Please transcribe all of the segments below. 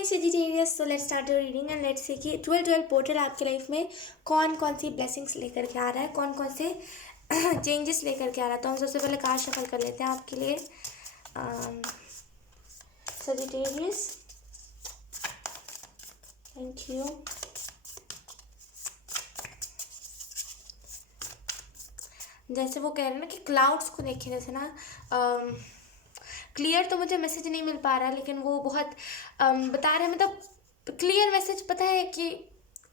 Morning Sagittarius. So let's start your reading and let's see कि 12 portal आपकी life में कौन कौन सी ब्लेसिंग्स लेकर के आ रहा है, कौन कौन से चेंजेस लेकर के आ रहा है। तो हम सबसे पहले कार्ड शफल कर लेते हैं आपके लिए। Sagittarius, thank you. जैसे वो कह रहे हैं ना कि क्लाउड्स को देखिए, जैसे ना क्लियर तो मुझे मैसेज नहीं मिल पा रहा, लेकिन वो बहुत बता रहे हैं, मतलब क्लियर मैसेज पता है कि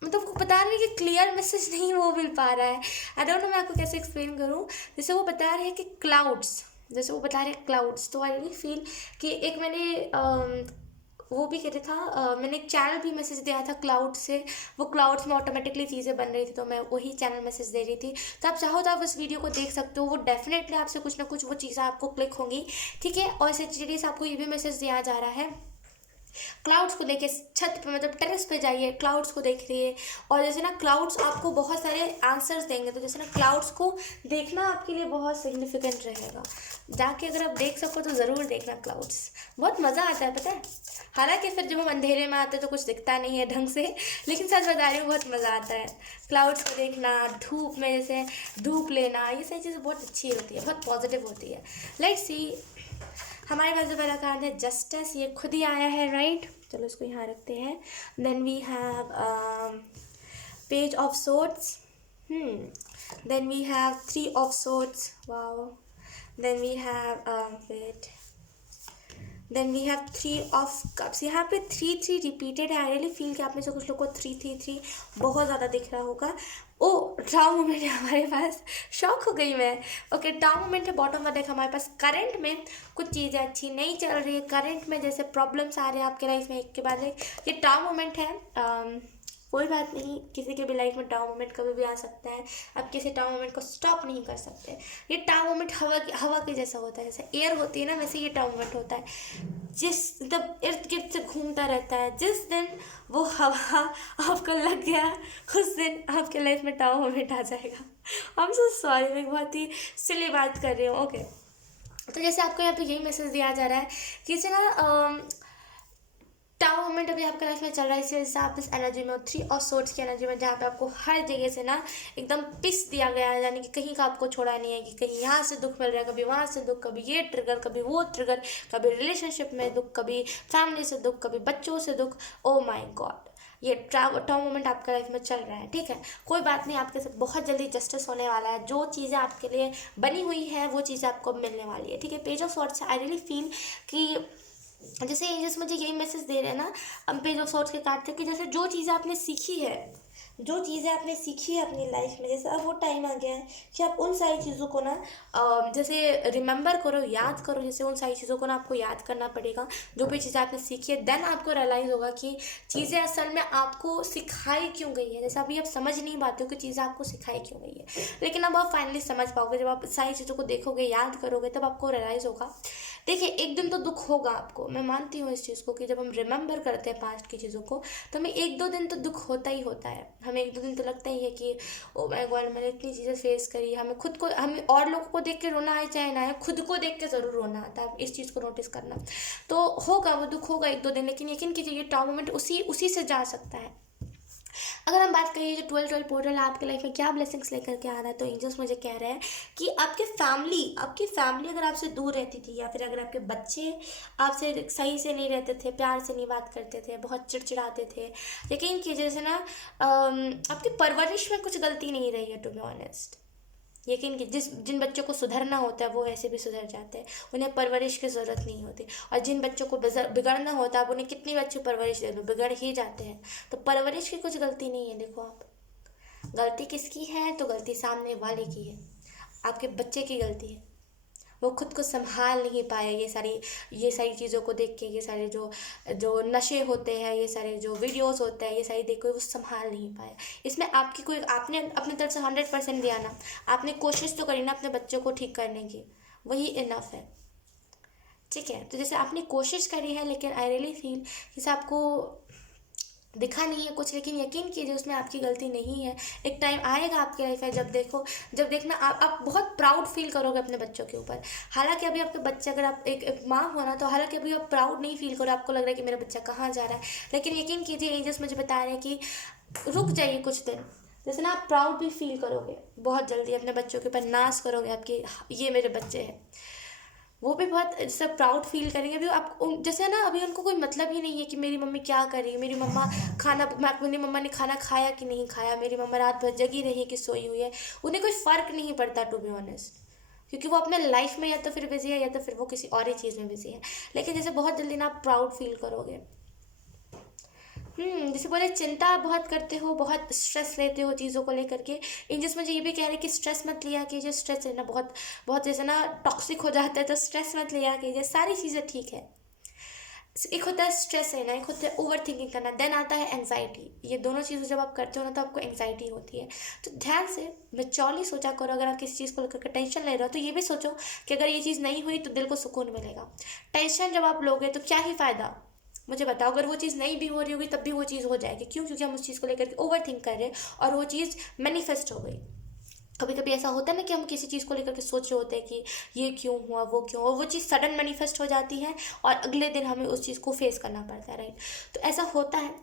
मतलब वो बता रहे हैं कि क्लियर मैसेज नहीं वो मिल पा रहा है। आई डोंट नो मैं आपको कैसे एक्सप्लेन करूँ। जैसे वो बता रहे हैं कि क्लाउड्स, जैसे वो बता रहे हैं क्लाउड्स, तो आई रियली फील कि एक मैंने वो भी कहते था, मैंने एक चैनल भी मैसेज दिया था क्लाउड से। वो क्लाउड्स में ऑटोमेटिकली चीज़ें बन रही थी, तो मैं वही चैनल मैसेज दे रही थी। तो आप चाहो तो आप उस वीडियो को देख सकते हो, वो डेफिनेटली आपसे कुछ ना कुछ वो चीज़ें आपको क्लिक होंगी, ठीक है। और सेजिटेरियस, आपको ये भी मैसेज दिया जा रहा है क्लाउड्स को लेके छत पे, मतलब टेरेस पे जाइए, क्लाउड्स को देख रही है। और जैसे ना क्लाउड्स आपको बहुत सारे आंसर्स देंगे, तो जैसे ना क्लाउड्स को देखना आपके लिए बहुत सिग्निफिकेंट रहेगा। जाके अगर आप देख सको तो ज़रूर देखना क्लाउड्स, बहुत मज़ा आता है पता है। हालांकि फिर जब हम अंधेरे में आते हैं तो कुछ दिखता नहीं है ढंग से, लेकिन सच बता रही हूँ बहुत मज़ा आता है क्लाउड्स को देखना। धूप में जैसे धूप लेना, ये सारी चीज़ें बहुत अच्छी होती है, बहुत पॉजिटिव होती है। लेट्स सी, हमारे पास जो पहला कार्ड है जस्टिस, ये खुद ही आया है, राइट। चलो इसको यहाँ रखते हैं। Then we have page of swords, then we have 3 of swords, wow. Then we have wait, then we have 3 of cups. यहाँ पे 3 रिपीटेड है। आई रियली फील कि आप में से कुछ लोग को 3 बहुत ज़्यादा दिख रहा होगा। ओ, टाउ मोमेंट है हमारे पास, शॉक हो गई मैं। ओके, टाउ मोमेंट है बॉटम का डेक हमारे पास। करंट में कुछ चीज़ें अच्छी नहीं चल रही है, करंट में जैसे प्रॉब्लम्स आ रहे हैं आपके लाइफ में एक के बाद एक। ये टाउ मोमेंट है। कोई बात नहीं, किसी के भी लाइफ में टाउ मोमेंट कभी भी आ सकता है। आप किसी टाउ मोमेंट को स्टॉप नहीं कर सकते। ये टाउ मोमेंट हवा के जैसा होता है, जैसे एयर होती है ना, वैसे ये टाउ मोमेंट होता है। जिस मतलब इर्द गिर्द से घूमता रहता है, जिस दिन वो हवा आपको लग गया उस दिन आपके लाइफ में टाउ मोमेंट आ जाएगा। आई एम सो सॉरी, मैं बहुत ही सिली बात कर रही हूँ। ओके, तो जैसे आपको यहाँ पे यही मैसेज दिया जा रहा है कि इसे ना टाउ मोमेंट अभी आपका लाइफ में चल रहा है, इसी वजह से आप इस एनर्जी में हो, 3 ऑफ सोर्ड्स की एनर्जी में, जहाँ पे आपको हर जगह से ना एकदम पिस दिया गया है, यानी कि कहीं का आपको छोड़ा नहीं है कि कहीं यहाँ से दुख मिल रहा है, कभी वहाँ से दुख, कभी ये ट्रिगर, कभी वो ट्रिगर, कभी रिलेशनशिप में दुख, कभी फैमिली से दुख, कभी बच्चों से दुख। ओ माई गॉड, ये टाउ मोमेंट आपके लाइफ में चल रहा है, ठीक है। कोई बात नहीं, आपके साथ बहुत जल्दी जस्टिस होने वाला है। जो चीज़ें आपके लिए बनी हुई है वो चीज़ें आपको मिलने वाली है, ठीक है। Page of swords, I really feel कि जैसे एंजल्स मुझे यही मैसेज दे रहे हैं ना, पेज ऑफ सॉर्ड्स के कार्ड थे, कि जैसे जो चीज़ें आपने सीखी है, जो चीज़ें आपने सीखी है अपनी लाइफ में, जैसे अब वो टाइम आ गया है कि आप उन सारी चीज़ों को ना जैसे रिमेंबर करो, याद करो। जैसे उन सारी चीज़ों को ना आपको याद करना पड़ेगा, जो भी चीज़ें आपने सीखी है। देन आपको रियलाइज़ होगा कि चीज़ें असल में आपको सिखाई क्यों गई है। जैसे अभी आप समझ नहीं पाते हो कि चीज़ें आपको सिखाई क्यों गई है, लेकिन अब आप फाइनली समझ पाओगे। जब आप सारी चीज़ों को देखोगे, याद करोगे, तब आपको रियलाइज़ होगा। देखिए, एक दिन तो दुख होगा आपको, मैं मानती हूँ इस चीज़ को, कि जब हम रिमेंबर करते हैं पास्ट की चीज़ों को, तो हमें 1-2 दिन तो दुख होता ही होता है। हमें 1-2 दिन तो लगता ही है कि ओ माय गॉड, मैंने इतनी चीज़ें फेस करी। हमें खुद को, हमें और लोगों को देख के रोना आए चाहे ना आए, खुद को देख के ज़रूर रोना आता है। इस चीज़ को नोटिस करना। तो होगा, वो दुख होगा 1-2 दिन, लेकिन यकीन कीजिए ये टाउ मोमेंट उसी से जा सकता है। अगर हम बात करिए जो 12 पोर्टल आपके लाइफ में क्या ब्लेसिंग्स लेकर के आ रहा है, तो एंजल्स मुझे कह रहे हैं कि आपकी फैमिली अगर आपसे दूर रहती थी, या फिर अगर आपके बच्चे आपसे सही से नहीं रहते थे, प्यार से नहीं बात करते थे, बहुत चिड़चिड़ाते थे, यकीन कीजिए जैसे ना आपकी परवरिश में कुछ गलती नहीं रही है, टू बी ऑनेस्ट। यकीन कि जिन बच्चों को सुधरना होता है वो ऐसे भी सुधर जाते हैं, उन्हें परवरिश की ज़रूरत नहीं होती। और जिन बच्चों को बिगड़ना होता है, आप उन्हें कितनी भी अच्छी परवरिश दे दो, बिगड़ ही जाते हैं। तो परवरिश की कुछ गलती नहीं है। देखो, आप गलती किसकी है, तो गलती सामने वाले की है, आपके बच्चे की गलती है। वो खुद को संभाल नहीं पाए, ये सारी चीज़ों को देख के, ये सारे जो जो नशे होते हैं, ये सारे जो वीडियोस होते हैं, ये सारी देख के वो संभाल नहीं पाए। इसमें आपने अपनी तरफ से 100% दिया ना, आपने कोशिश तो करी ना अपने बच्चों को ठीक करने की, वही इनफ है, ठीक है। तो जैसे आपने कोशिश करी है, लेकिन आई रियली फील कि आपको दिखा नहीं है कुछ, लेकिन यकीन कीजिए उसमें आपकी गलती नहीं है। एक टाइम आएगा आपकी लाइफ में जब देखना आप बहुत प्राउड फील करोगे अपने बच्चों के ऊपर। हालांकि अभी आपके बच्चे, अगर आप एक माँ हो ना, तो हालांकि अभी आप प्राउड नहीं फील करो, आपको लग रहा है कि मेरा बच्चा कहाँ जा रहा है, लेकिन यकीन कीजिए एंजल्स मुझे बता रहे हैं कि रुक जाइए कुछ दिन। जैसे ना आप प्राउड भी फील करोगे बहुत जल्दी, अपने बच्चों के ऊपर नाज करोगे आपके, ये मेरे बच्चे हैं। वो भी बहुत जैसे प्राउड फील करेंगे। अभी आप जैसे ना, अभी उनको कोई मतलब ही नहीं है कि मेरी मम्मी क्या कर रही है, मेरी मम्मा मेरी मम्मा ने खाना खाया कि नहीं खाया, मेरी मम्मा रात भर जगी रही कि सोई हुई है। उन्हें कोई फ़र्क नहीं पड़ता, टू बी ऑनेस्ट, क्योंकि वो अपने लाइफ में या तो फिर बिजी है या तो फिर वो किसी और ही चीज़ में बिजी है। लेकिन जैसे बहुत जल्दी ना आप प्राउड फील करोगे। जैसे बोले चिंता बहुत करते हो, बहुत स्ट्रेस लेते हो चीज़ों को लेकर के। एंजल्स मुझे ये भी कह रहे हैं कि स्ट्रेस मत लिया कीजिए। स्ट्रेस लेना बहुत बहुत जैसे ना टॉक्सिक हो जाता है, तो स्ट्रेस मत लिया कीजिए, सारी चीज़ें ठीक है। एक होता है स्ट्रेस लेना, एक होता है ओवर थिंकिंग करना, देन आता है एंग्जाइटी। ये दोनों चीज़ें जब आप करते हो ना, तो आपको एंग्जाइटी होती है। तो ध्यान से मैच्योरली सोचा करो। अगर आप किसी चीज़ को लेकर के टेंशन ले रहे हो, तो ये भी सोचो कि अगर ये चीज़ नहीं हुई तो दिल को सुकून मिलेगा। टेंशन जब आप लोगे तो क्या ही फ़ायदा, मुझे बताओ। अगर वो चीज़ नहीं भी हो रही होगी तब भी वो चीज़ हो जाएगी। क्यों? क्योंकि हम उस चीज़ को लेकर के ओवर थिंक कर रहे हैं और वो चीज़ मैनिफेस्ट हो गई। कभी कभी ऐसा होता है ना कि हम किसी चीज़ को लेकर के सोच रहे होते हैं कि ये क्यों हुआ, वो क्यों, और वो चीज़ सडन मैनिफेस्ट हो जाती है और अगले दिन हमें उस चीज़ को फेस करना पड़ता है, राइट। तो ऐसा होता है।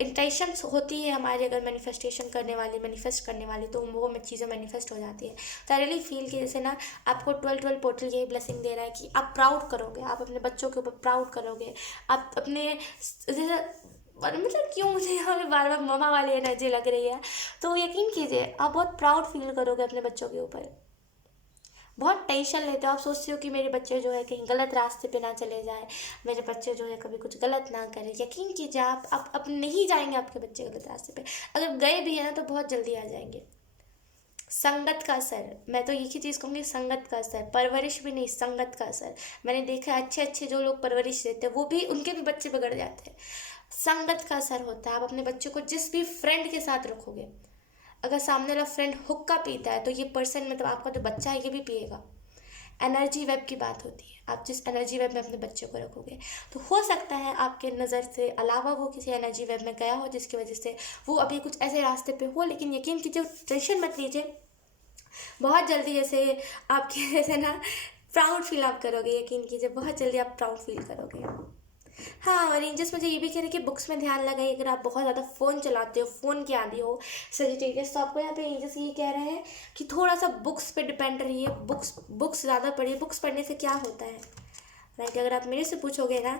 इंटेंशंस होती है हमारी, अगर मैनिफेस्ट करने वाली, तो वो चीज़ें मैनिफेस्ट हो जाती है। तो आई रियली फील कि जैसे ना आपको 12 पोर्टल यही ब्लेसिंग दे रहा है कि आप प्राउड करोगे, आप अपने बच्चों के ऊपर प्राउड करोगे, आप अपने जैसे, मतलब क्यों मुझे यहाँ पे बार बार ममा वाली एनर्जी लग रही है। तो यकीन कीजिए आप बहुत प्राउड फील करोगे अपने बच्चों के ऊपर। बहुत टेंशन लेते हो, आप सोचते हो कि मेरे बच्चे जो है कहीं गलत रास्ते पे ना चले जाए, मेरे बच्चे जो है कभी कुछ गलत ना करें। यकीन कीजिए आप अब नहीं जाएंगे आपके बच्चे गलत रास्ते पे। अगर गए भी हैं ना तो बहुत जल्दी आ जाएंगे। संगत का असर, मैं तो एक ही चीज़ कहूँगी, संगत का असर, परवरिश भी नहीं, संगत का असर। मैंने देखा है अच्छे अच्छे जो लोग परवरिश देते हैं वो भी, उनके भी बच्चे बिगड़ जाते हैं। संगत का असर होता है। आप अपने बच्चों को जिस भी फ्रेंड के साथ रखोगे, अगर सामने वाला फ्रेंड हुक्का पीता है तो ये पर्सन, मतलब आपका जो बच्चा है, ये भी पिएगा। एनर्जी वेब की बात होती है। आप जिस एनर्जी वेब में अपने बच्चे को रखोगे, तो हो सकता है आपके नज़र से अलावा वो किसी एनर्जी वेब में गया हो, जिसकी वजह से वो अभी कुछ ऐसे रास्ते पे हो। लेकिन यकीन कीजिए, टेंशन मत लीजिए, बहुत जल्दी जैसे आपके जैसे ना प्राउड फील आप करोगे। यकीन कीजिए बहुत जल्दी आप प्राउड फील करोगे। हाँ, और एंजल्स मुझे ये भी कह रहे हैं कि बुक्स में ध्यान लगाइए। अगर आप बहुत ज़्यादा फ़ोन चलाते हो, फ़ोन के आदी हो सजिटेरियस, तो आपको यहाँ पे एंजल्स ये कह रहे हैं कि थोड़ा सा बुक्स पे डिपेंड रहिए। बुक्स ज़्यादा पढ़िए। बुक्स पढ़ने से क्या होता है, राइट। अगर आप मेरे से पूछोगे ना,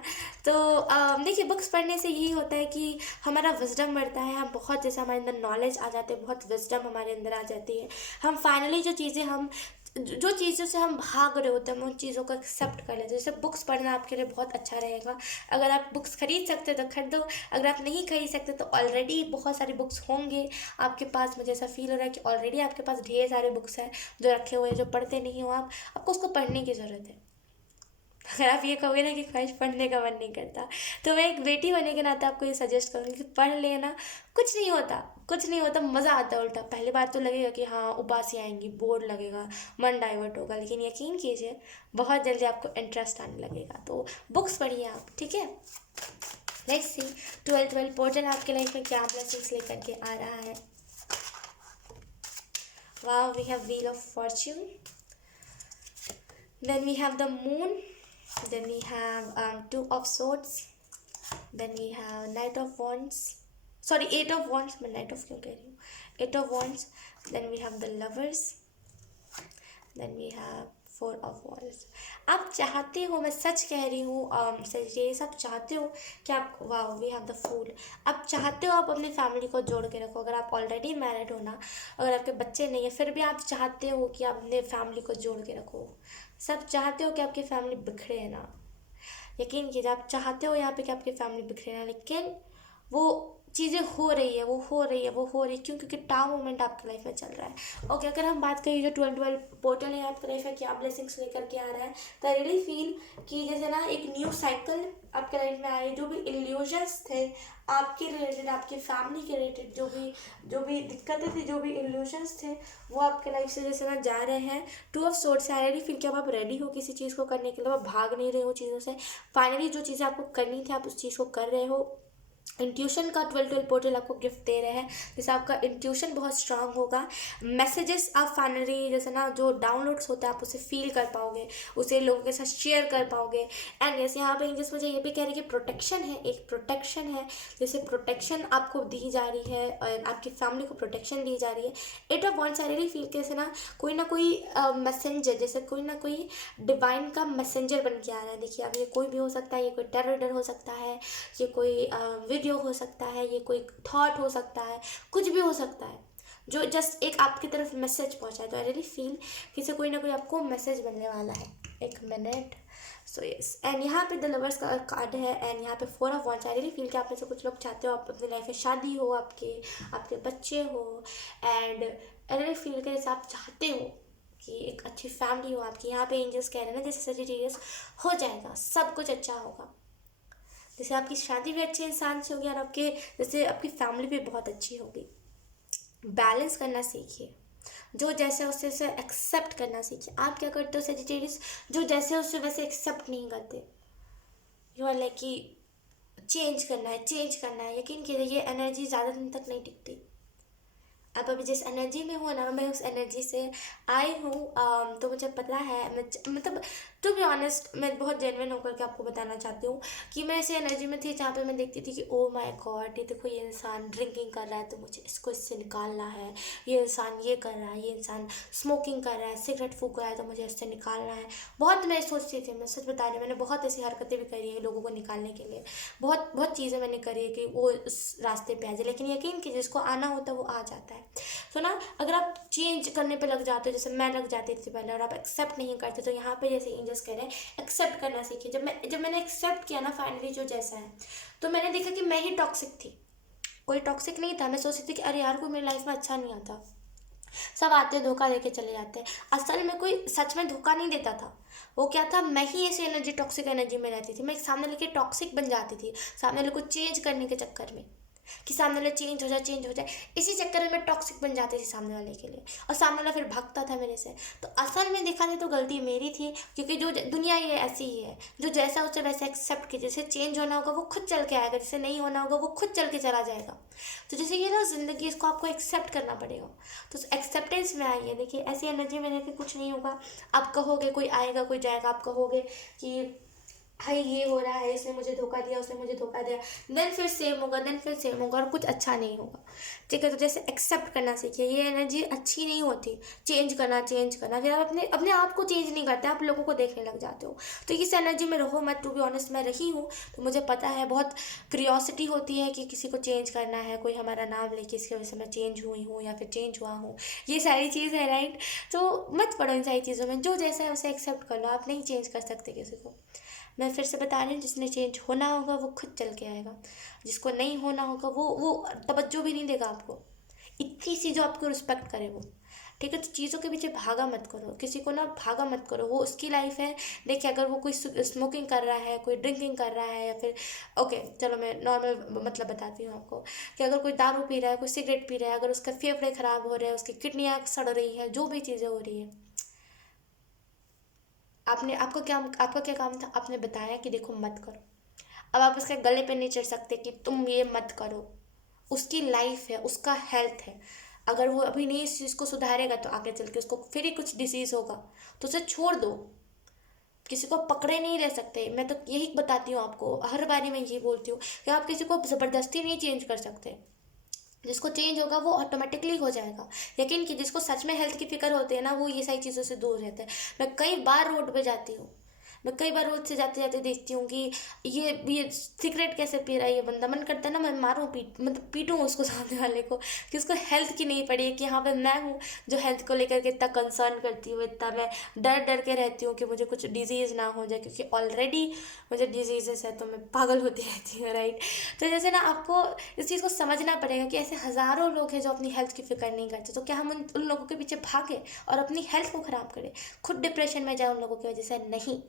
तो देखिए, बुक्स पढ़ने से यही होता है कि हमारा विजडम बढ़ता है। हम बहुत, जैसे हमारे अंदर नॉलेज आ जाते हैं, बहुत विजडम हमारे अंदर आ जाती है। हम फाइनली जो चीज़ों से हम भाग रहे होते हैं, हम उन चीज़ों को एक्सेप्ट कर लेते हैं। जैसे बुक्स पढ़ना आपके लिए बहुत अच्छा रहेगा। अगर आप बुक्स खरीद सकते हो तो खरीदो, अगर आप नहीं खरीद सकते तो ऑलरेडी बहुत सारे बुक्स होंगे आपके पास। मुझे ऐसा फील हो रहा है कि ऑलरेडी आपके पास ढेर सारे बुक्स हैं जो रखे हुए हैं, जो पढ़ते नहीं हो आप, आपको उसको पढ़ने की ज़रूरत है। अगर आप ये कहोगे ना कि ख्वाहिश पढ़ने का मन नहीं करता, तो मैं एक बेटी होने के नाते आपको ये सजेस्ट करूँगी कि पढ़ लेना। कुछ नहीं होता, कुछ नहीं होता, मज़ा आता है उल्टा। पहली बार तो लगेगा कि हाँ उबासी आएंगी, बोर लगेगा, मन डाइवर्ट होगा, लेकिन यकीन कीजिए बहुत जल्दी आपको इंटरेस्ट आने लगेगा। तो बुक्स पढ़िए आप, ठीक है। लेट्स सी 12 पोर्टल आपके लाइफ में क्या ब्लेसिंग्स लेकर के आ रहा है। Wow, we have wheel of fortune, then we have the moon, then we have two of swords, then we have knight of wands, sorry 8 of wands, मैं knight of क्यों कह रही हूँ, 8 of wands, then we have the lovers, then we have 4 of wands। आप चाहते हो, मैं सच कह रही हूँ, ये सब चाहते हो कि आप, wow we have the fool, आप चाहते हो आप अपनी फैमिली को जोड़ के रखो। अगर आप ऑलरेडी मैरिड हो ना, अगर आपके बच्चे नहीं है, फिर भी आप चाहते हो कि आप अपने फैमिली को जोड़ के रखो। सब चाहते हो कि आपकी फैमिली बिखरे ना। यकीन कीजिए आप चाहते हो यहाँ पे कि आपकी फैमिली बिखरे ना, लेकिन वो चीज़ें हो रही है, वो हो रही है, वो हो रही है। क्यों? क्योंकि टाउ मोमेंट आपकी लाइफ में चल रहा है। ओके, अगर हम बात करें जो 12 पोर्टल है आपकी लाइफ में क्या ब्लेसिंग्स लेकर के आ रहा है, तो आई रियली फील कि जैसे ना एक न्यू साइकिल आपके लाइफ में आए। जो भी इल्यूजन्स थे आपके रिलेटेड, आपकी फैमिली के रिलेटेड, जो भी दिक्कतें थी, जो भी इल्यूजन्स थे, वो आपके लाइफ से जैसे ना जा रहे हैं। 2 of Swords से आई रियली फील कि अब आप रेडी हो किसी चीज़ को करने के लिए, आप भाग नहीं रहे हो चीज़ों से। फाइनली जो चीज़ें आपको करनी थी आप उस चीज़ को कर रहे हो। इंट्यूशन का 12 पोर्टल आपको गिफ्ट दे रहे हैं। जैसे आपका इंट्यूशन बहुत स्ट्रांग होगा, मैसेजेस आप फाइनली जैसे ना जो डाउनलोड्स होता है आप उसे फील कर पाओगे, उसे लोगों के साथ शेयर कर पाओगे। एंड जैसे यहाँ पे एंजल्स मुझे ये भी कह रहे हैं कि प्रोटेक्शन है, एक प्रोटेक्शन है, जैसे प्रोटेक्शन आपको दी जा रही है और आपकी फैमिली को प्रोटेक्शन दी जा रही है। Eight of wands I really feel कैसे ना कोई मैसेंजर, जैसे कोई ना कोई डिवाइन का मैसेंजर बन के आ रहा है। देखिए अब ये कोई भी हो सकता है, ये कोई टेरर हो सकता है, ये कोई वीडियो हो सकता है, ये कोई थॉट हो सकता है, कुछ भी हो सकता है जो जस्ट एक आपकी तरफ मैसेज पहुंचाए। तो आई रियली फील कि से कोई ना कोई आपको मैसेज बनने वाला है। एक मिनट। सो यस, एंड यहाँ पे द लवर्स का कार्ड है एंड यहाँ पे 4 of wands. I really feel कि आप में से कुछ लोग चाहते हो आप अपनी लाइफ में शादी हो, आपके बच्चे हो, एंड आई रियली फील कि जैसे आप चाहते हो कि एक अच्छी फैमिली हो आपकी। यहाँ पे एंजल्स कह रहे हैं ना जैसे सजिटेरियस हो जाएगा, सब कुछ अच्छा होगा। जैसे आपकी शादी भी अच्छे इंसान से होगी और आपके जैसे आपकी फैमिली भी बहुत अच्छी होगी। बैलेंस करना सीखिए, जो जैसे उससे उसे एक्सेप्ट करना सीखिए। आप क्या करते हो सजिटेरियस, जो जैसे उससे वैसे एक्सेप्ट नहीं करते। यू आर लाइक कि चेंज करना है, चेंज करना है। यकीन कीजिए ये एनर्जी ज़्यादा दिन तक नहीं टिकती। आप अभी जिस एनर्जी में हो ना, मैं उस एनर्जी से आई हूँ। तो मुझे पता है, मैं मतलब टू बी ऑनेस्ट मैं बहुत जेन्युइन होकर के आपको बताना चाहती हूँ कि मैं ऐसी एनर्जी में थी जहाँ पे मैं देखती थी कि ओ माय गॉड, ये देखो ये इंसान ड्रिंकिंग कर रहा है तो मुझे इसको इससे निकालना है, ये इंसान ये कर रहा है, ये इंसान स्मोकिंग कर रहा है, सिगरेट फूक रहा है तो मुझे इससे निकालना है। बहुत मैं सोचती थी, मैं सच बता रही हूँ, मैंने बहुत ऐसी हरकतें भी करी है लोगों को निकालने के लिए। बहुत बहुत चीज़ें मैंने करी है कि वो उस रास्ते पे आ जाए, लेकिन यकीन कि जिसको आना होता है वो आ जाता है। तो ना अगर आप चेंज करने पे लग जाते हो, जैसे मैं लग जाती थी पहले, और आप एक्सेप्ट नहीं करते, तो यहाँ पे जैसे एंजल्स कह रहे हैं एक्सेप्ट करना सीखिए। जब मैंने एक्सेप्ट किया ना फाइनली जो जैसा है, तो मैंने देखा कि मैं ही टॉक्सिक थी, कोई टॉक्सिक नहीं था। मैं सोचती थी कि अरे यार कोई मेरी लाइफ में अच्छा नहीं आता, सब आते धोखा देके चले जाते हैं। असल में कोई सच में धोखा नहीं देता था, वो क्या था, मैं ही ऐसी एनर्जी टॉक्सिक एनर्जी में रहती थी। मैं सामने लेके टॉक्सिक बन जाती थी, सामने वाले को चेंज करने के चक्कर में, कि सामने वाला चेंज हो जाए, चेंज हो जाए, इसी चक्कर में मैं टॉक्सिक बन जाती थी सामने वाले के लिए, और सामने वाला फिर भागता था मेरे से। तो असल में देखा जाए तो गलती मेरी थी, क्योंकि जो दुनिया ये ऐसी ही है, जो जैसा उसे वैसे एक्सेप्ट कीजिए। जैसे चेंज होना होगा वो खुद चल के आएगा, जैसे नहीं होना होगा वो खुद चल के चला जाएगा। तो जैसे ये ना ज़िंदगी, इसको आपको एक्सेप्ट करना पड़ेगा। तो एक्सेप्टेंस में आइए। देखिए ऐसी एनर्जी में रहकर कुछ नहीं होगा। आप कहोगे कोई आएगा कोई जाएगा, आप कहोगे कि भाई ये हो रहा है, इसने मुझे धोखा दिया, उसने मुझे धोखा दिया, देन फिर सेम होगा, देन फिर सेम होगा, और कुछ अच्छा नहीं होगा। ठीक है, तो जैसे एक्सेप्ट करना सीखिए। ये एनर्जी अच्छी नहीं होती, चेंज करना, फिर आप अपने अपने आप को चेंज नहीं करते, आप लोगों को देखने लग जाते हो। तो इस एनर्जी में रहो मत। टू बी ऑनेस्ट मैं रही हूँ तो मुझे पता है, बहुत क्रियोसिटी होती है कि किसी को चेंज करना है, कोई हमारा नाम ले कि इसकी वजह से मैं चेंज हुई हूँ या फिर चेंज हुआ हूँ, ये सारी चीज़ है, राइट। तो मत पड़ो इन सारी चीज़ों में, जो जैसा है उसे एक्सेप्ट कर लो। आप नहीं चेंज कर सकते किसी को। मैं फिर से बता रही हूँ, जिसने चेंज होना होगा वो खुद चल के आएगा, जिसको नहीं होना होगा वो तवज्जो भी नहीं देगा आपको। इतनी सी जो आपको रिस्पेक्ट करे वो, ठीक है। तो चीज़ों के पीछे भागा मत करो, किसी को ना भागा मत करो, वो उसकी लाइफ है। देखिए अगर वो कोई स्मोकिंग कर रहा है, कोई ड्रिंकिंग कर रहा है, या फिर ओके चलो मैं नॉर्मल मतलब बताती हूँ आपको, कि अगर कोई दारू पी रहा है, कोई सिगरेट पी रहा है, अगर उसका फेफड़े ख़राब हो रहे हैं, उसकी किडनियाँ सड़ रही है, जो भी चीज़ें हो रही है, आपका क्या काम था, आपने बताया कि देखो मत करो। अब आप उसके गले पे नहीं चढ़ सकते कि तुम ये मत करो। उसकी लाइफ है, उसका हेल्थ है। अगर वो अभी नहीं इस चीज़ को सुधारेगा तो आगे चल के उसको फिर ही कुछ डिसीज़ होगा, तो उसे छोड़ दो। किसी को पकड़े नहीं रह सकते। मैं तो यही बताती हूँ आपको, हर बारी मैं यही बोलती हूँ कि आप किसी को ज़बरदस्ती नहीं चेंज कर सकते। जिसको चेंज होगा वो ऑटोमेटिकली हो जाएगा। लेकिन कि जिसको सच में हेल्थ की फिक्र होती है ना, वो ये सारी चीज़ों से दूर रहता है। मैं कई बार रोड पे जाती हूँ, मैं कई बार रोड से जाते जाते देखती हूँ कि ये सिगरेट कैसे पी रहा है ये बंदा। मन करता है ना मैं मारूँ, मतलब पीटूँ उसको सामने वाले को, कि उसको हेल्थ की नहीं पड़ी है। कि यहाँ पे मैं हूँ जो हेल्थ को लेकर के इतना कंसर्न करती हूँ, इतना मैं डर डर के रहती हूँ कि मुझे कुछ डिजीज़ ना हो जाए, क्योंकि ऑलरेडी मुझे डिजीज़ेस है तो मैं पागल होती रहती हूँ, राइट। तो जैसे ना आपको इस चीज़ को समझना पड़ेगा कि ऐसे हज़ारों लोग हैं जो अपनी हेल्थ की फिक्र नहीं करते। तो क्या हम उन लोगों के पीछे भागे और अपनी हेल्थ को ख़राब करें, खुद डिप्रेशन में जाए उन लोगों की वजह से? नहीं।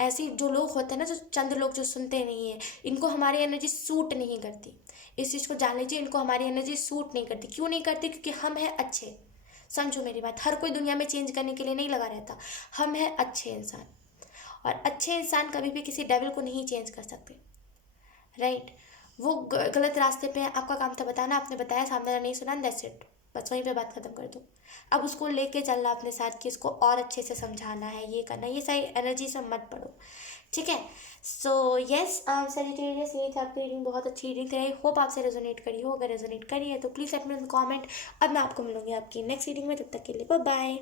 ऐसे जो लोग होते हैं ना, जो चंद लोग जो सुनते नहीं हैं, इनको हमारी एनर्जी सूट नहीं करती। इस चीज़ को जान लीजिए, इनको हमारी एनर्जी सूट नहीं करती। क्यों नहीं करती? क्योंकि हम हैं अच्छे। समझो मेरी बात, हर कोई दुनिया में चेंज करने के लिए नहीं लगा रहता। हम हैं अच्छे इंसान, और अच्छे इंसान कभी भी किसी डेविल को नहीं चेंज कर सकते, राइट। वो गलत रास्ते पे है, आपका काम था बताना, आपने बताया, सामने वाला नहीं सुना, दैट्स इट, बस वहीं पे बात खत्म कर दो। अब उसको लेके चलना अपने साथ कि इसको और अच्छे से समझाना है, ये करना, ये सारी एनर्जी से मत पड़ो, ठीक है। सो यस सेजिटेरियस, ये थी आपकी रीडिंग, बहुत अच्छी रीडिंग थी। आई होप आपसे रेजोनेट करी हो, अगर रेजोनेट करी है तो please let me know in comment. अब मैं आपको मिलूंगी आपकी नेक्स्ट रीडिंग में, तब तक के लिए बाय बाय।